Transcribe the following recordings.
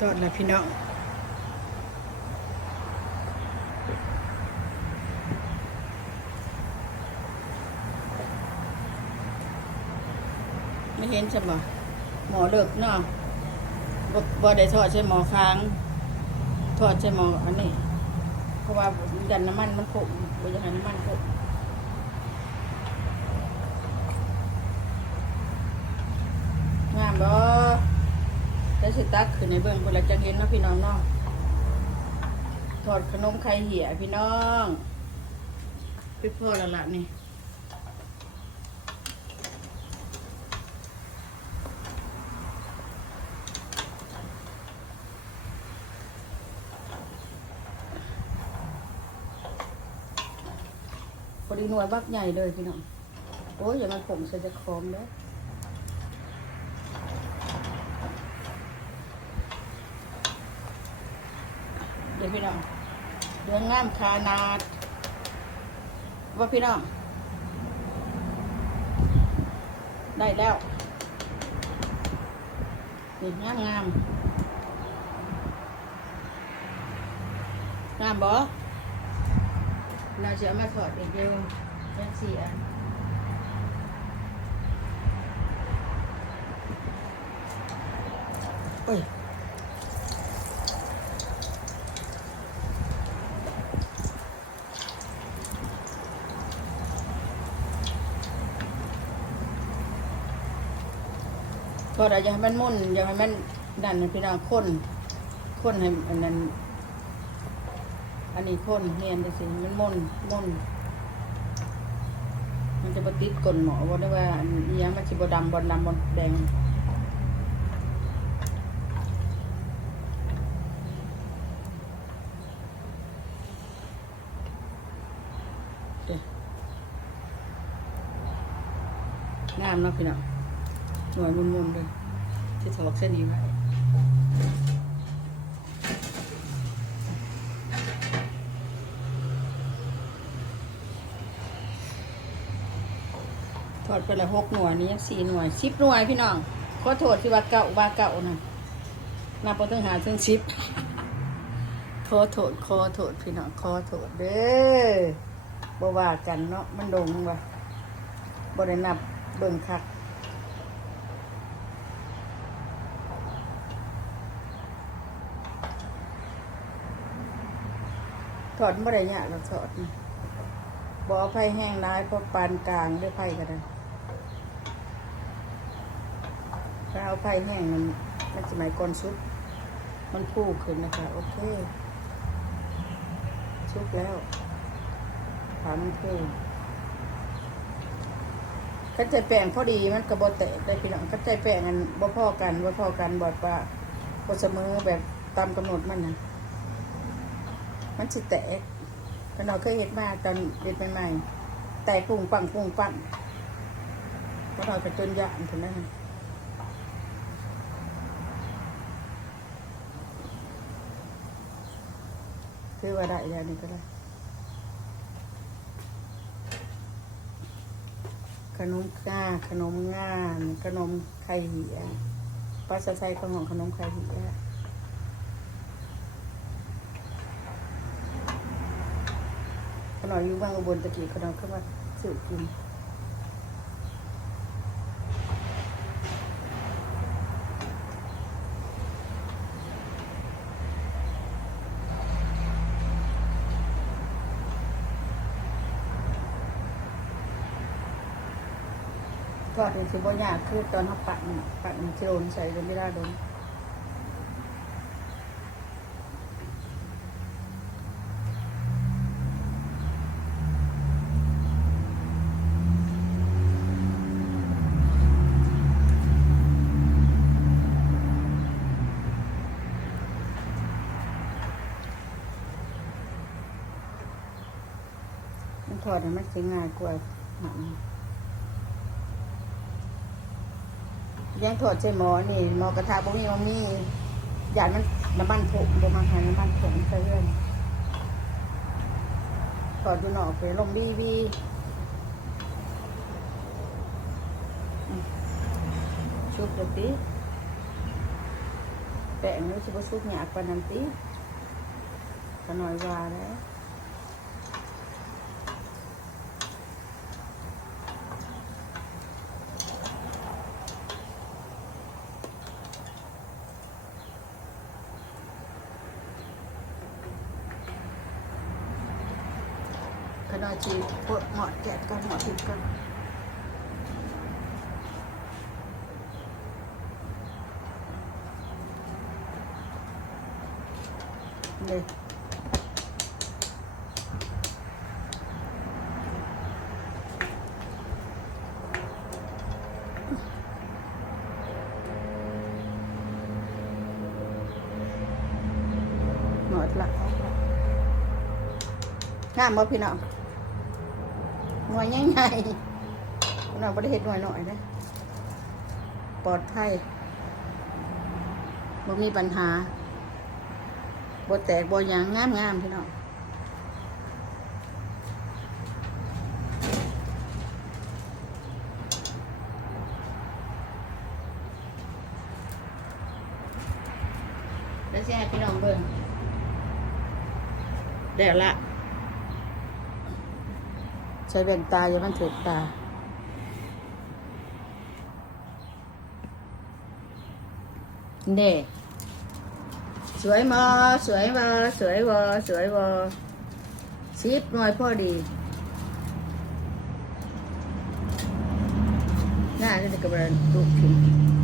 ตอนละพี่น้องไม่เห็นใช่ปะหมอเลิกเนาะบ่บ่ได้ทอดใช่หมอค้างทอดใช่หมออันนี้ เพราะว่ายันน้ำมันมันขมบ่อยากให้น้ำมันขมงามบ่ แล้วสิตักขึ้นในเบื้องคนละจังเห็นเนาะพี่น้องเนาะทอดขนมไข่เหี่ยพี่น้องพี่พ่อและละนี่พอดีหน่วยบักใหญ่เลยพี่น้อง โอ้ยอย่ามาผมใส่จะคอมแล้วเดี๋ยว พี่น้องเรื่องงามคานาด ว่าพี่น้อง ได้แล้วนี่งามงามงามบ่เราจะเอามาถอดอีกเดียวแค่สี่อันโอ้ย พอเราให้มันมุ่นอย่าให้มันดันให้พี่น้องข้นข้นให้อันนั้น อันนี้ข้นเนียนแต่สิมันมุ่นมุ่นมันจะบติดกลนหมอว่าได้ว่าอันนี้ยังมันจะบดำบดดำบดแดงเด้งามเนาะพี่น้อง หน่วยมุนๆเลยที่ถอกเส้นนี้ไว้ถอดไปละหกหน่วยนี้สี่หน่วยสิบหน่วยพี่น้องขอโทษที่ว่าเก่าว่าเก่านะนับไปถึงหาถึงสิบขอโทษขอโทษพี่น้องขอโทษเด้อบ่ว่ากันเนาะมันดงว่ะบ่ได้นับเบิ่งคัก ถอดบ่ได้ยากหรอกถอดนี่บ่เอาไผ่แห้งร้ายเพราะปานกลางด้วยไผ่ก็ได้ถ้าเอาไผ่แห้งมันมันสมัยก่อนซุปมันพูขึ้นนะคะโอเคซุปแล้วถามันพูก็ใจแป้งพอดีมันกระบอแตกได้พี่น้องก็ใจแป้งกันบ่พอกันบ่พอกันบอดว่าบ่เสมอแบบตามกำหนดมันนะ มันสิแตกก็เราเคยเห็นมาตอนเด็ดใหม่ๆแตกปุ้งปังปุ้งปังก็เราจะจนยานถึงนั้นคือว่าได้แล้วนี่ก็ได้ขนมก้าขนมง่านขนมไข่เหี่ยภาษาไทยของของขนมไข่เหี่ย ขนมอยู่บางอุบลตะกี้ขนมเข้ามาสืบกินทอดเป็นสิบยากคือตอนเขาปั่นปั่นโรนใส่ลงไม่ได้โดน อดมันสิง่ายกว่ายังถอดใช่หมอนี่หมอกระทะบ่มีมันมีหยาดมันน้ำมันผงบ่มาหาน้ำมันผงเรื่อนถอดอยู่นอกไปลมบีบีชุบเดี๋ยวสิแป้งนี่สิบ่สุกหยาบปานั้นติก็น้อยว่าแล้ว ขนมจีปวดหมอดแกะก่อนหมอดผิดก่อนเลยหมดละออกละงามบ่พี่น้อง น่วยใหญ่ๆเราประเทศหน่วยหน่อยนะปลอดภัยบ่มีปัญหาบ่แตกบ่ยังงามงามพี่น้องแล้วสิให้พี่น้องเบิ่งเดี๋ยวละ ใช้แว่นตาอย่ามันถิดตา เน่สวยมาสวยมาสวยวอสวยวอซิปหน่อยพอดีน้าจะกระเบนตุกทิ้ง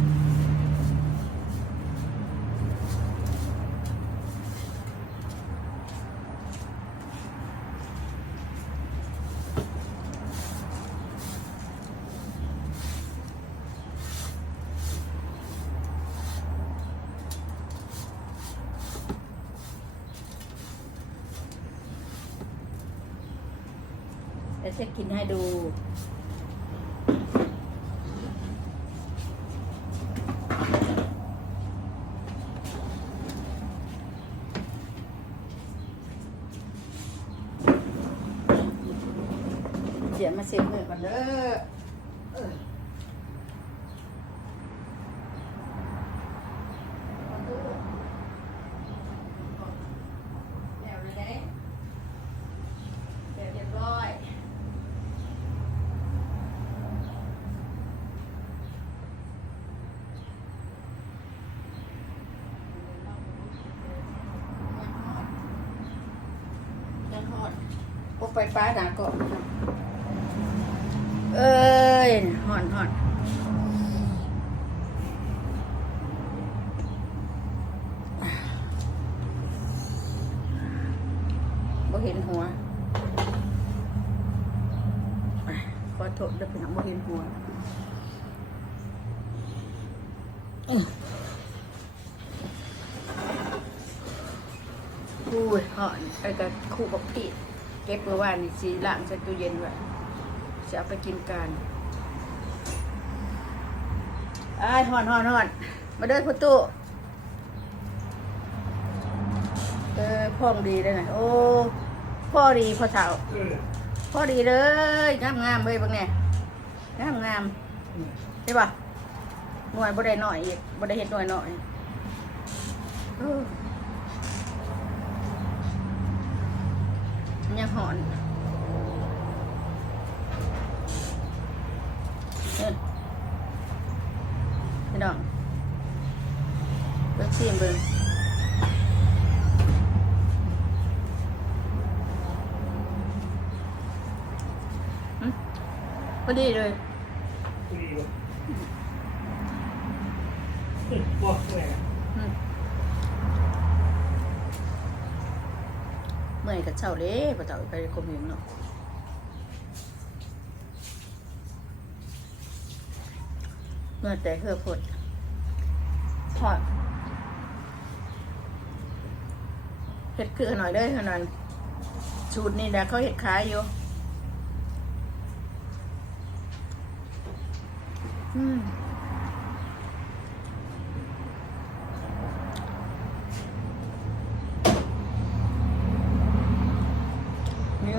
จะกินให้ดูเดี๋ยวมาเซ็นมือกันเด้อเออแล้วเลยเด้เดี๋ยวเรียบร้อย ยังฮอดพวก ไฟฟ้าหนาเกาะนเอ้ยฮอนฮอนบ่เห็นหัวขอโทษเด้อพี่น้องบ่เห็นหัวอุ้ยหอนไอ้กับคู่กับพี่ เก็บเมื่อวานนี่สีล้างใส่ตู้เย็นไว้จะเอาไปกินกันไอ้หอนหอนหอนมาเดินพุตู้เออพ่องดีเลยนะโอ้พ่อดีพ่อเฒ่าพอดีเลยงามงามเลยบางเนี่ยงามงามใช่ปะหน่วยบ่ได้หน่อยอีกบ่ได้เห็ดหน่วยหน่อยเออมัน ยังหอนเออพี่น้องเบิ้งซีมเบิ้งพอดีเลย บอกเลย อืมเม่กับเช้าเลยปะเจ้าไปคมเห็นเนาะเมื่อแต่เฮือพดทอดเห็ดคือหน่อยเด้อหน่อยสูตรนี่แหละเขาเห็ดขายอยู่อืม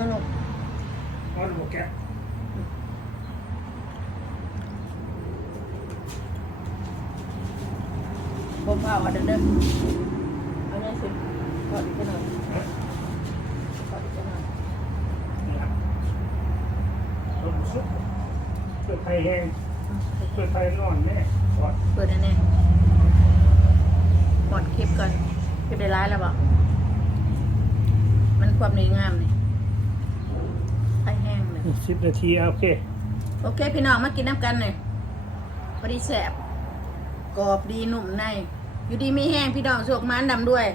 ขนม เอาหมวกแก๊ป ผมาเอาเด้อเด้อเอาเนี่ยสิกอดอีกหน่อยกอดอีกหน่อยนะครับรถซุปเพื่อไทยแห้งเพื่อไทยนอนแน่ก่อนเปิดแน่ๆหมดคลิปก่อนคลิปได้ร้ายแล้วบอกมันความดีงามนี่ไข่แห้งเลยสิบนาทีโอเค โอเค พี่น้องมากินน้ำกันหน่อยพอดีแสบกรอบดีหนุ่มใน อยู่ดีไม่แห้งพี่น้องสวกมันดำด้วย